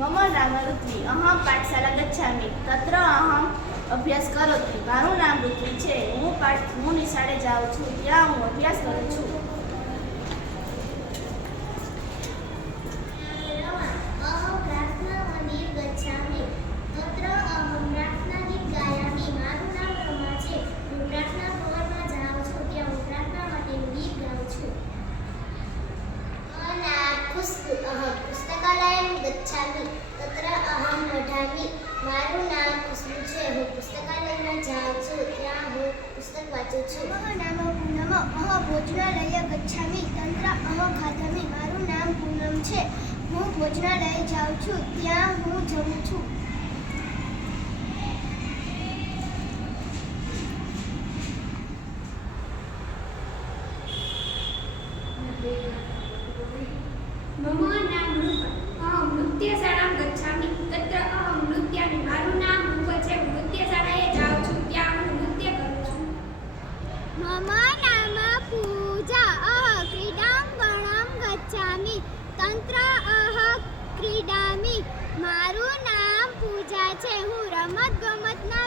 मम नाम ऋत्वी अहम पाठशाला गच्छामि तत्र अहम अभ्यास करोति माરું નામ ઋત્વી છે હું નિશાળે જાઉં છું ત્યાં હું અભ્યાસ કરું છું अहं प्रार्थनामन्दिर गच्छामि तत्र अहं प्रार्थनागीत गायामि माરું નામ રમા છે હું પ્રાર્થના ભવનમાં જાઉં છું ત્યાં હું પ્રાર્થના માટેનું ગીત ગાઉં છું अहं पुस्तकालयं गच्छामि तत्र अहं पठामि माરું નામ ખુશ્બુ છે હું પુસ્તકાલયમાં જાઉં છું ત્યાં હું પુસ્તક વાંચું છું મમ નામ પૂનમ અહં ભોજનાલય ગચ્છામિ તત્ર અહં ખાદામિ મારું નામ પૂનમ છે હું ભોજનાલય જાઉં છું ત્યાં હું જમું છું मम नाम रूप अहं नृत्यशालां गच्छामि तत्र अहं नृत्यामि माરું નામ રૂપ છે હું નૃત્યશાળાએ જાઉં છું ત્યાં હું નૃત્ય કરું છું मम नाम पूजा अहं क्रीडाङ्गणं गच्छामि तत्र अहं क्रीडामि माરું નામ પૂજા છે હું રમત ગમતના